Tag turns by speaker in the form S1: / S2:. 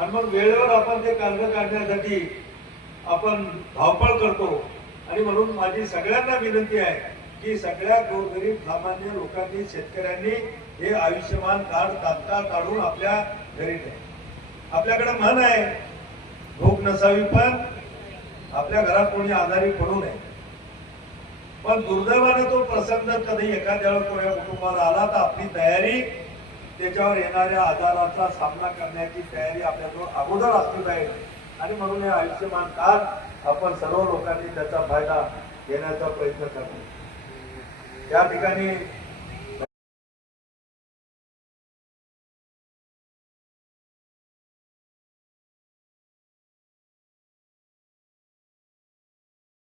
S1: आणि मग वेळेवर आपण ते कागद काढण्यासाठी आपण धावपळ करतो. आणि म्हणून माझी सगळ्यांना विनंती आहे की सगळ्या गोरगरीब सामान्य लोकांनी शेतकऱ्यांनी हे आयुष्यमान कार्ड तात्काळ काढून आपल्या घरी द्या आपल्याकडे म्हण आहे भूक नसावी पण आपल्या घरात कोणी आजारी पडू नये. पण दुर्दैवाने तो प्रसंग कधी एखाद्या वेळेस कोणा कुटुंबाला आला तर आपली तयारी त्याच्यावर येणाऱ्या आजाराचा सामना करण्याची तयारी आपल्याजवळ अगोदर असली पाहिजे. आणि म्हणून हे आयुष्यमान कार्ड आपण सर्व लोकांनी त्याचा फायदा घेण्याचा प्रयत्न करतो. त्या ठिकाणी